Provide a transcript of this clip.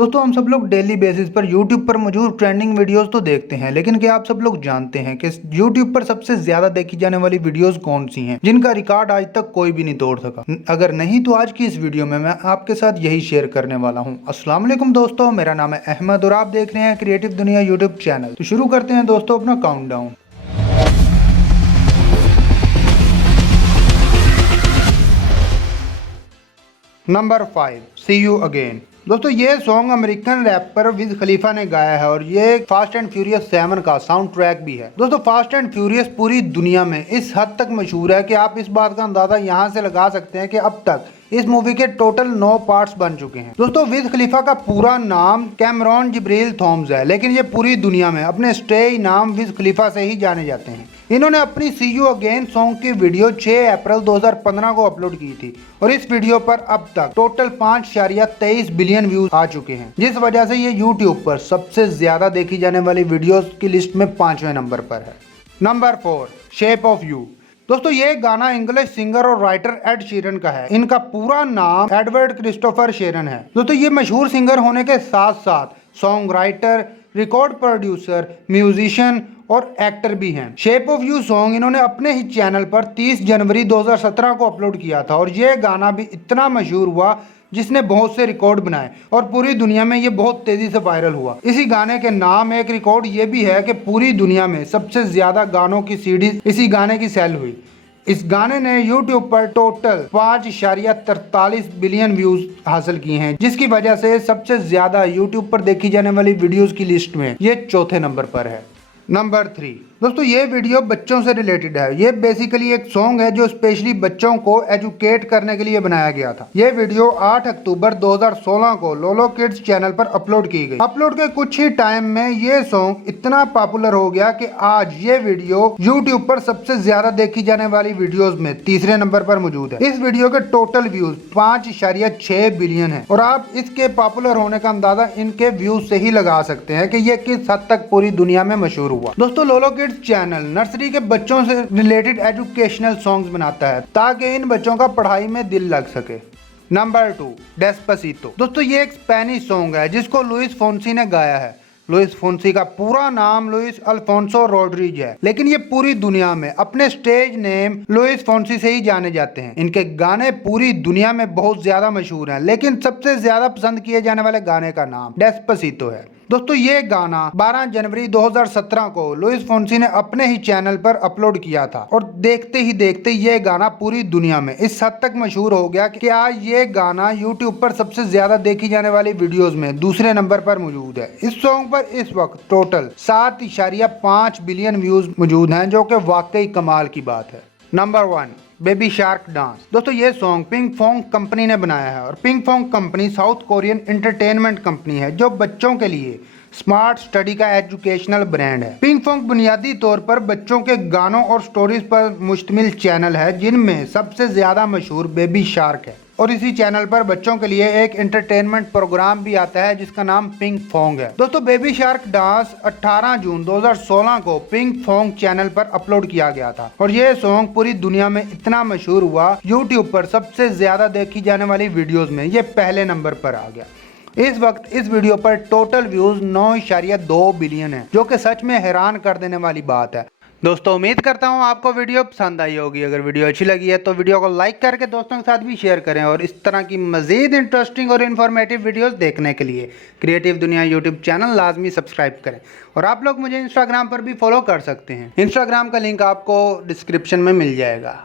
दोस्तों हम सब लोग डेली बेसिस पर YouTube पर मौजूद ट्रेंडिंग वीडियोस तो देखते हैं, लेकिन क्या आप सब लोग जानते हैं कि YouTube पर सबसे ज्यादा देखी जाने वाली वीडियोस कौन सी हैं जिनका रिकॉर्ड आज तक कोई भी नहीं तोड़ सका। अगर नहीं तो आज की इस वीडियो में मैं आपके साथ यही शेयर करने वाला हूं। अस्सलाम वालेकुम दोस्तों, मेरा नाम है अहमद और आप देख रहे हैं क्रिएटिव दुनिया यूट्यूब चैनल। तो शुरू करते हैं दोस्तों अपना countdown. Number 5, see you again. दोस्तों ये song American rapper Wiz Khalifa ने गाया है और ये फास्ट एंड फ्यूरियस 7 का साउंड ट्रैक भी है। दोस्तों फास्ट एंड फ्यूरियस पूरी दुनिया में इस हद तक मशहूर है कि आप इस बात का अंदाजा यहाँ से लगा सकते हैं कि अब तक इस मूवी के टोटल 9 पार्ट्स बन चुके हैं। दोस्तों विज खलीफा का पूरा नाम कैमरॉन जिब्रील थॉम्स है, लेकिन ये पूरी दुनिया में अपने स्टेज नाम विज खलीफा से ही जाने जाते हैं। इन्होंने अपनी सी यू अगेन सॉन्ग की वीडियो 6 अप्रैल 2015 को अपलोड की थी और इस वीडियो पर अब तक टोटल 5.23 बिलियन व्यूज आ चुके हैं, जिस वजह से ये यूट्यूब पर सबसे ज्यादा देखी जाने वाली वीडियोस की लिस्ट में 5वें नंबर पर है। Number 4, shape of you. दोस्तों ये गाना इंग्लिश सिंगर और राइटर एड शीरन का है। इनका पूरा नाम एडवर्ड क्रिस्टोफर शेरन है। दोस्तों ये मशहूर सिंगर होने के साथ साथ song writer, record producer, musician और एक्टर भी हैं। शेप ऑफ यू सॉन्ग इन्होंने अपने ही चैनल पर 30 जनवरी 2017 को अपलोड किया था और ये गाना भी इतना मशहूर हुआ जिसने बहुत से रिकॉर्ड बनाए और पूरी दुनिया में ये बहुत तेजी से वायरल हुआ। इसी गाने के नाम एक रिकॉर्ड ये भी है कि पूरी दुनिया में सबसे ज्यादा गानों की सीडी इसी गाने की सेल हुई। इस गाने ने YouTube पर टोटल 5.43 बिलियन व्यूज हासिल किए हैं, जिसकी वजह से सबसे ज्यादा YouTube पर देखी जाने वाली वीडियोस की लिस्ट में ये चौथे नंबर पर है। नंबर 3, दोस्तों ये वीडियो बच्चों से रिलेटेड है। ये बेसिकली एक सॉन्ग है जो स्पेशली बच्चों को एजुकेट करने के लिए बनाया गया था। ये वीडियो 8 अक्टूबर 2016 को लोलो किड्स चैनल पर अपलोड की गई। अपलोड के कुछ ही टाइम में ये सॉन्ग इतना पॉपुलर हो गया कि आज ये वीडियो यूट्यूब पर सबसे ज्यादा देखी जाने वाली वीडियोस में तीसरे नंबर पर मौजूद है। इस वीडियो के टोटल व्यूज 5.6 बिलियन है और आप इसके पॉपुलर होने का अंदाजा इनके व्यूज से ही लगा सकते हैं कि ये किस हद तक पूरी दुनिया में मशहूर हुआ। दोस्तों लोलो किड्स चैनल नर्सरी के बच्चों से रिलेटेड एजुकेशनल सॉन्ग्स बनाता है ताकि इन बच्चों का पढ़ाई में दिल लग सके। Number 2, Despacito. दोस्तों ये एक स्पेनिश सॉन्ग है जिसको लुइस फोंसी ने गाया है। लुइस फोंसी का पूरा नाम लुइस अल्फोंसो रोड्रिज है, लेकिन ये पूरी दुनिया में अपने स्टेज नेम लुइस फोंसी से ही जाने जाते हैं। इनके गाने पूरी दुनिया में बहुत ज्यादा मशहूर हैं, लेकिन सबसे ज्यादा पसंद किए जाने वाले गाने का नाम डेस्पासितो है। दोस्तों ये गाना 12 जनवरी 2017 को लुइस फोंसी ने अपने ही चैनल पर अपलोड किया था और देखते ही देखते ये गाना पूरी दुनिया में इस हद तक मशहूर हो गया कि आज ये गाना यूट्यूब पर सबसे ज्यादा देखी जाने वाली वीडियोस में दूसरे नंबर पर मौजूद है। इस सॉन्ग पर इस वक्त टोटल 7.5 बिलियन व्यूज मौजूद हैं, जो कि वाकई कमाल की बात है। Number 1, baby shark dance. दोस्तों ये सॉन्ग पिंक फोंग कंपनी ने बनाया है और Pinkfong company South Korean entertainment company है जो बच्चों के लिए स्मार्ट स्टडी का एजुकेशनल ब्रांड है। पिंक फोंग बुनियादी तौर पर बच्चों के गानों और स्टोरीज पर मुश्तमिल चैनल है, जिनमें सबसे ज्यादा मशहूर बेबी शार्क है और इसी चैनल पर बच्चों के लिए एक एंटरटेनमेंट प्रोग्राम भी आता है जिसका नाम पिंक फोंग है। दोस्तों बेबी शार्क डांस 18 जून 2016 को पिंक फोंग चैनल पर अपलोड किया गया था और यह सॉन्ग पूरी दुनिया में इतना मशहूर हुआ, यूट्यूब पर सबसे ज्यादा देखी जाने वाली वीडियोस में ये पहले नंबर पर आ गया। इस वक्त इस वीडियो पर टोटल व्यूज 9.2 बिलियन है, जो कि सच में हैरान कर देने वाली बात है। दोस्तों उम्मीद करता हूँ आपको वीडियो पसंद आई होगी। अगर वीडियो अच्छी लगी है तो वीडियो को लाइक करके दोस्तों के साथ भी शेयर करें और इस तरह की मजीद इंटरेस्टिंग और इन्फॉर्मेटिव वीडियोस देखने के लिए क्रिएटिव दुनिया यूट्यूब चैनल लाजमी सब्सक्राइब करें। और आप लोग मुझे इंस्टाग्राम पर भी फॉलो कर सकते हैं। इंस्टाग्राम का लिंक आपको डिस्क्रिप्शन में मिल जाएगा।